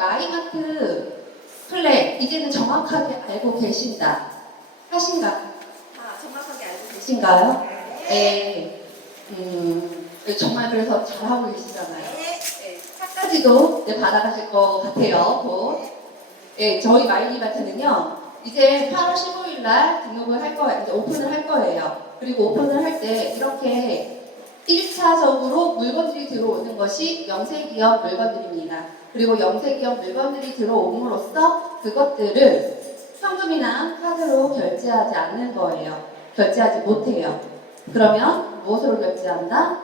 마이마트 플랜 이제는 정확하게 알고 계신다 하신가? 정확하게 알고 계신가요? 네. 정말 그래서 잘하고 계시잖아요. 네. 4까지도 받아가실 것 같아요. 곧. 네, 저희 마이마트는요. 이제 8월 15일 날 등록을 할 거예요. 이제 오픈을 할 거예요. 그리고 오픈을 할 때 이렇게 1차적으로 물건들이 들어오는 것이 영세기업 물건들입니다. 그리고 영세기업 물건들이 들어옴으로써 그것들을 현금이나 카드로 결제하지 않는 거예요. 결제하지 못해요. 그러면 무엇으로 결제한다?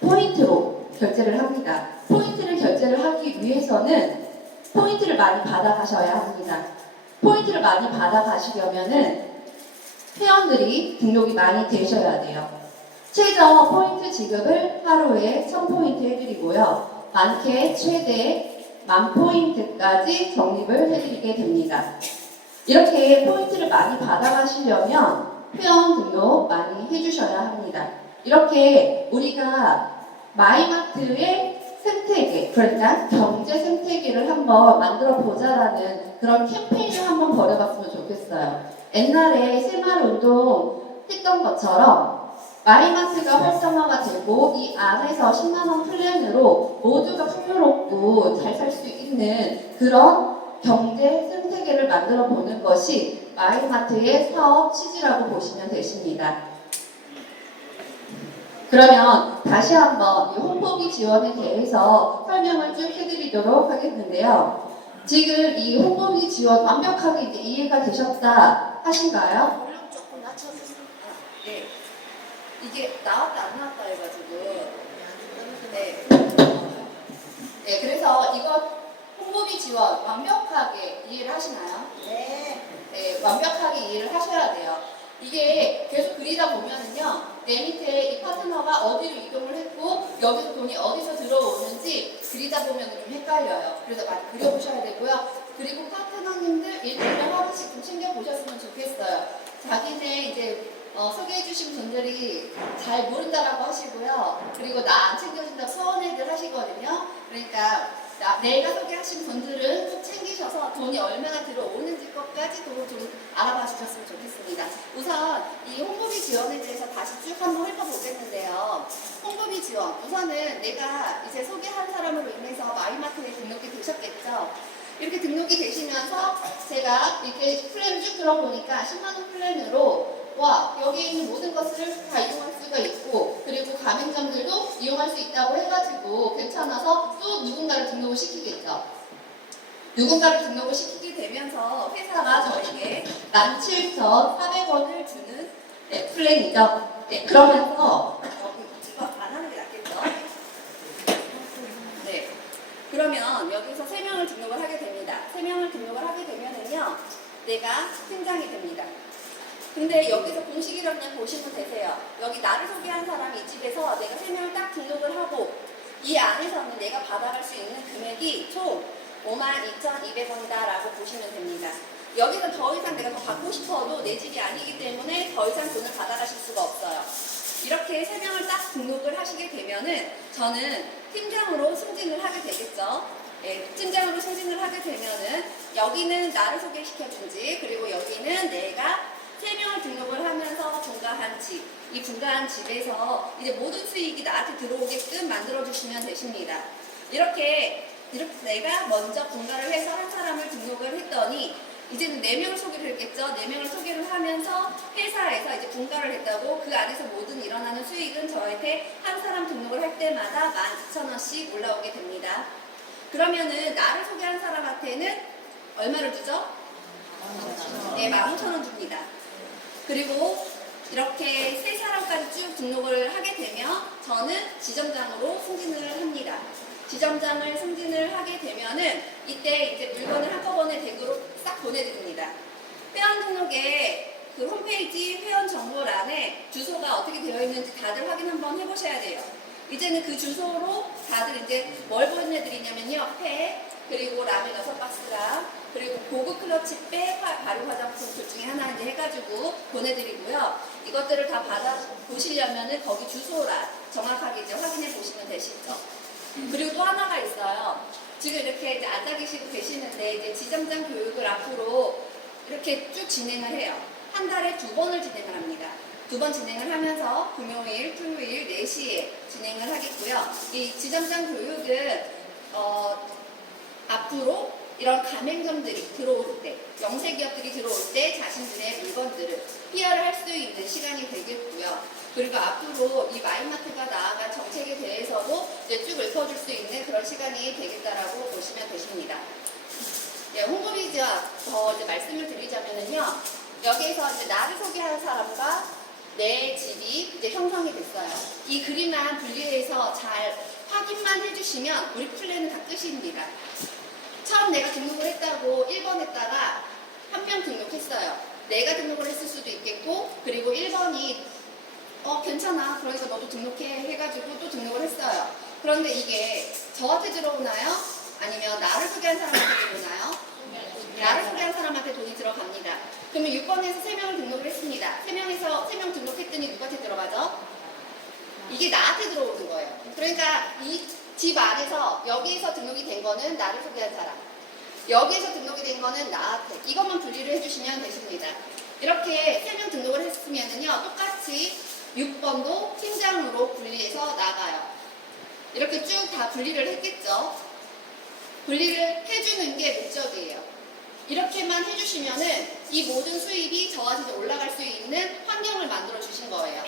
포인트로 결제를 합니다. 포인트를 결제를 하기 위해서는 포인트를 많이 받아가셔야 합니다. 포인트를 많이 받아가시려면은 회원들이 등록이 많이 되셔야 돼요. 최저 포인트 지급을 하루에 1000포인트 해드리고요. 많게 최대 10,000포인트까지 적립을 해드리게 됩니다. 이렇게 포인트를 많이 받아가시려면 회원 등록 많이 해주셔야 합니다. 이렇게 우리가 마이마트의 생태계, 그러니까 경제 생태계를 한번 만들어 보자라는 그런 캠페인을 한번 벌여봤으면 좋겠어요. 옛날에 새마을운동 했던 것처럼 마이마트가 활성화가 되고 이 안에서 10만원 플랜으로 모두가 풍요롭고 잘 살 수 있는 그런 경제 생태계를 만들어 보는 것이 마이마트의 사업 취지라고 보시면 되십니다. 그러면 다시 한번 이 홍보비 지원에 대해서 설명을 쭉 해드리도록 하겠는데요. 지금 이 홍보비 지원 완벽하게 이제 이해가 되셨다 하신가요? 볼륨 조금 낮춰주세요. 네. 이게 나왔다 안 나왔다 해가지고. 네. 네, 그래서 이거 홍보비 지원 완벽하게 이해를 하시나요? 네. 네, 완벽하게 이해를 하셔야 돼요. 이게 계속 그리다 보면은요, 내 밑에 이 파트너가 어디로 이동을 했고, 여기서 돈이 어디서 들어오는지 그리다 보면 좀 헷갈려요. 그래서 많이 그려보셔야 되고요. 그리고 파트너님들 일주일에 하루씩 좀 챙겨보셨으면 좋겠어요. 자기네 이제 소개해주신 분들이 잘 모른다라고 하시고요. 그리고 나 안 챙겨준다고 서운해들 하시거든요. 그러니까 내가 소개하신 분들은 꼭 챙기셔서 돈이 얼마나 들어오는지 것까지도 좀 알아봐 주셨으면 좋겠습니다. 우선 이 홍보비 지원에 대해서 다시 쭉 한번 훑어보겠는데요. 홍보비 지원, 우선은 내가 이제 소개한 사람으로 인해서 마이마트에 등록이 되셨겠죠. 이렇게 등록이 되시면서 제가 이렇게 플랜을 쭉 들어보니까 10만원 플랜으로 와, 여기 있는 모든 것을 다 이용할 수가 있고, 그리고 가맹점들도 이용할 수 있다고 해가지고 괜찮아서 또 누군가를 등록을 시키겠죠. 누군가를 등록을 시키게 되면서 회사가 저에게 17,400원을 주는 플랜이죠. 네, 그러면서 이거 안 하는 게 낫겠죠. 네, 그러면 여기서 3명을 등록을 하게 됩니다. 3명을 등록을 하게 되면은요, 내가 팀장이 됩니다. 근데 여기서 공식이랑 그냥 보시면 되세요. 여기 나를 소개한 사람이 이 집에서 내가 3명을 딱 등록을 하고 이 안에서는 내가 받아갈 수 있는 금액이 총 52,200원이다라고 보시면 됩니다. 여기서 더 이상 내가 더 받고 싶어도 내 집이 아니기 때문에 더 이상 돈을 받아가실 수가 없어요. 이렇게 3명을 딱 등록을 하시게 되면은 저는 팀장으로 승진을 하게 되겠죠. 네, 팀장으로 승진을 하게 되면은 여기는 나를 소개시켜준지, 그리고 여기는 내가 3명을 등록을 하면서 분가한 집, 이 분가한 집에서 이제 모든 수익이 나한테 들어오게끔 만들어주시면 되십니다. 이렇게 내가 먼저 분가를 해서 한 사람을 등록을 했더니 이제는 4명을 소개를 했겠죠. 4명을 소개를 하면서 회사에서 이제 분가를 했다고 그 안에서 모든 일어나는 수익은 저한테 한 사람 등록을 할 때마다 12,000원씩 올라오게 됩니다. 그러면은 나를 소개한 사람한테는 얼마를 주죠? 네, 15,000원 줍니다. 그리고 이렇게 3사람까지 쭉 등록을 하게 되면 저는 지점장으로 승진을 합니다. 지점장을 승진을 하게 되면은 이때 이제 물건을 한꺼번에 댁으로 싹 보내드립니다. 회원 등록에 그 홈페이지 회원 정보란에 주소가 어떻게 되어 있는지 다들 확인 한번 해보셔야 돼요. 이제는 그 주소로 다들 이제 뭘 보내드리냐면요. 팩, 그리고 라면 6박스랑, 그리고 고급 클러치백, 발효 화장품 둘 중에 하나 이제 해가지고 보내드리고요. 이것들을 다 받아 보시려면은 거기 주소란 정확하게 이제 확인해 보시면 되시죠. 그리고 또 하나가 있어요. 지금 이렇게 이제 앉아 계시고 계시는데 이제 지점장 교육을 앞으로 이렇게 쭉 진행을 해요. 한 달에 2번을 진행을 합니다. 2번 진행을 하면서 금요일, 토요일 4시에 진행을 하겠고요. 이 지점장 교육은 앞으로 이런 가맹점들이 들어올 때, 영세기업들이 들어올 때 자신들의 물건들을 PR을 할 수 있는 시간이 되겠고요. 그리고 앞으로 이 마이마트가 나아갈 정책에 대해서도 이제 쭉 읊어줄 수 있는 그런 시간이 되겠다라고 보시면 되십니다. 네, 홍보비즈와 더 이제 말씀을 드리자면은요, 여기에서 이제 나를 소개하는 사람과 내 집이 이제 형성이 됐어요. 이 그림만 분리해서 잘 확인만 해주시면 우리 플랜은 다 끝입니다. 처음 내가 등록을 했다고 1번 했다가 한 명 등록했어요. 내가 등록을 했을 수도 있겠고, 그리고 1번이 괜찮아, 그러니까 너도 등록해 해가지고 또 등록을 했어요. 그런데 이게 저한테 들어오나요? 아니면 나를 소개한 사람한테 들어오나요? 나를 소개한 사람한테 돈이 들어갑니다. 그러면 6번에서 3명을 등록을 했습니다. 3명 등록했더니 누구한테 들어가죠? 이게 나한테 들어오는 거예요. 그러니까 이 집 안에서 여기에서 등록이 된 거는 나를 소개한 사람, 여기에서 등록이 된 거는 나한테, 이것만 분리를 해주시면 되십니다. 이렇게 3명 등록을 했으면은요, 똑같이 6번도 팀장으로 분리해서 나가요. 이렇게 쭉 다 분리를 했겠죠. 분리를 해주는 게 목적이에요. 이렇게만 해주시면은 이 모든 수입이 저한테 올라갈 수 있는 환경을 만들어 주신 거예요.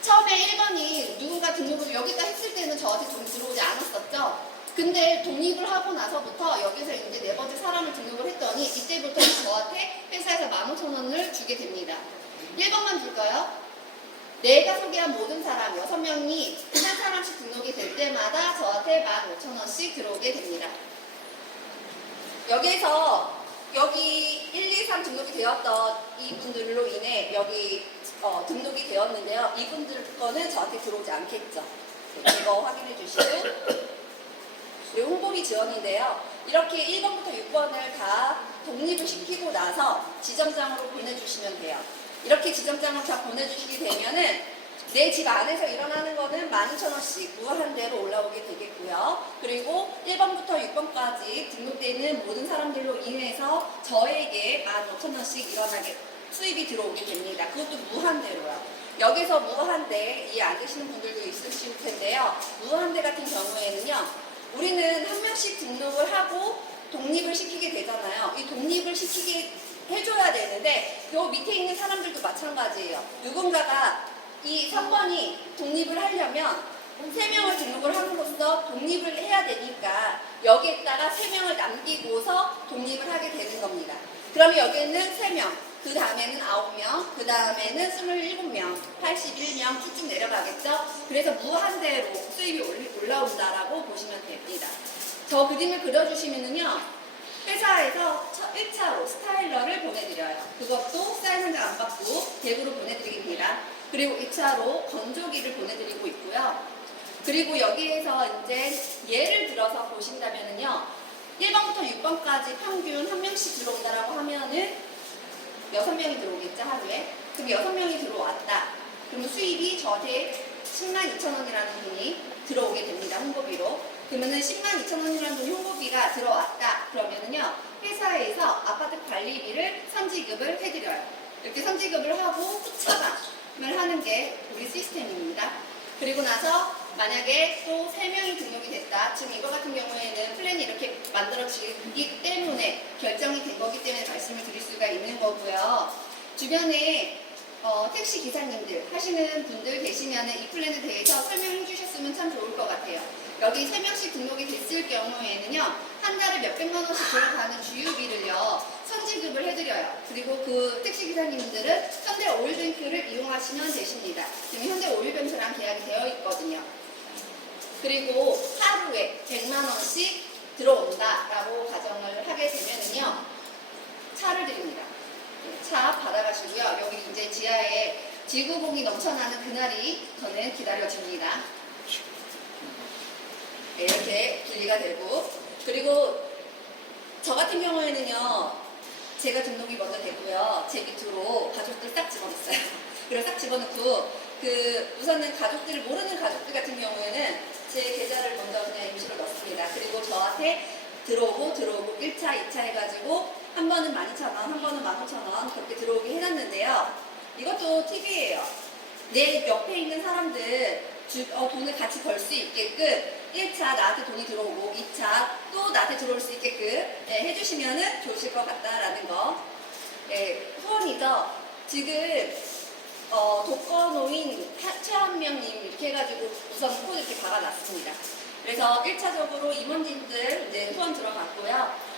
처음에 1번이 누군가 등록을 여기다 했을 때는 저한테 돈이 들어오지 않았었죠. 근데 독립을 하고 나서부터 여기서 이제 4번째 사람을 등록을 했더니 이때부터 저한테 회사에서 15,000원을 주게 됩니다. 1번만 줄까요? 내가 소개한 모든 사람 6명이 한 사람씩 등록이 될 때마다 저한테 15,000원씩 들어오게 됩니다. 여기 1, 2, 3 등록이 되었던 이분들로 인해 여기 등록이 되었는데요. 이분들 거는 저한테 들어오지 않겠죠. 이거 확인해 주시고, 홍보비 지원인데요. 이렇게 1번부터 6번을 다 독립을 시키고 나서 지점장으로 보내주시면 돼요. 이렇게 지점장으로 다 보내주시게 되면은 내 집 안에서 일어나는 거는 12,000원씩 무한대로 올라오게 되겠고요. 그리고 1번부터 6번까지 등록되는 모든 사람들로 인해서 저에게 15,000원씩 수입이 들어오게 됩니다. 그것도 무한대로요. 여기서 무한대 이해 안 되시는 분들도 있으실 텐데요. 무한대 같은 경우에는요, 우리는 한 명씩 등록을 하고 독립을 시키게 되잖아요. 이 독립을 시키게 해줘야 되는데 요 밑에 있는 사람들도 마찬가지예요. 누군가가 이 3번이 독립을 하려면 3명을 등록을 함으로써 독립을 해야 되니까 여기에다가 3명을 남기고서 독립을 하게 되는 겁니다. 그러면 여기에는 3명, 그 다음에는 9명, 그 다음에는 27명, 81명 쭉쭉 내려가겠죠? 그래서 무한대로 수입이 올라온다라고 보시면 됩니다. 저 그림을 그려주시면은요, 회사에서 1차로 스타일러를 보내드려요. 그것도 사인 한 장 안 받고 대구로 보내드립니다. 그리고 2차로 건조기를 보내드리고 있고요. 그리고 여기에서 이제 예를 들어서 보신다면은요, 1번부터 6번까지 평균 한 명씩 들어온다라고 하면은 6명이 들어오겠죠, 하루에. 그럼 6명이 들어왔다. 그러면 수입이 저한테 102,000원이라는 돈이 들어오게 됩니다, 홍보비로. 그러면은 102,000원이라는 돈이 홍보비가 들어왔다. 그러면은요, 회사에서 아파트 관리비를 선지급을 해드려요. 이렇게 선지급을 하고 후차감을 하는 게 우리 시스템입니다. 그리고 나서 만약에 또 3명이 등록이 됐다. 지금 이거 같은 경우에는 플랜이 이렇게 만들어지기 때문에 결정이 된 거기 때문에 말씀을 드릴 수가 있는 거고요. 주변에 택시 기사님들 하시는 분들 계시면 이 플랜에 대해서 설명해 주셨으면 참 좋을 것 같아요. 여기 3명씩 등록이 됐을 경우에는요, 한 달에 몇백만 원씩 들어가는 주유비를요, 선지급을 해드려요. 그리고 그 택시기사님들은 현대 오일뱅크를 이용하시면 되십니다. 지금 현대 오일뱅크랑 계약이 되어 있거든요. 그리고 하루에 100만 원씩 들어온다라고 가정을 하게 되면은요, 차를 드립니다. 차 받아가시고요. 여기 이제 지하에 지구봉이 넘쳐나는 그날이 저는 기다려집니다. 네, 이렇게 분리가 되고, 그리고 저 같은 경우에는요, 제가 등록이 먼저 됐고요. 제 밑으로 가족들 싹 집어넣었어요. 그리고 싹 집어넣고 우선은 가족들을 모르는 가족들 같은 경우에는 제 계좌를 먼저 그냥 임시로 넣습니다. 그리고 저한테 들어오고 1차, 2차 해가지고 한 번은 12,000원, 한 번은 15,000원 그렇게 들어오게 해놨는데요. 이것도 팁이에요. 내 옆에 있는 사람들 돈을 같이 벌 수 있게끔 1차 나한테 돈이 들어오고 2차 또 나한테 들어올 수 있게끔 해주시면 좋으실 것 같다라는 거. 후원이죠. 지금 독거노인 최한명님 이렇게 해가지고 우선 코드 이렇게 박아놨습니다. 그래서 1차적으로 임원진들 이제 후원 들어갔고요.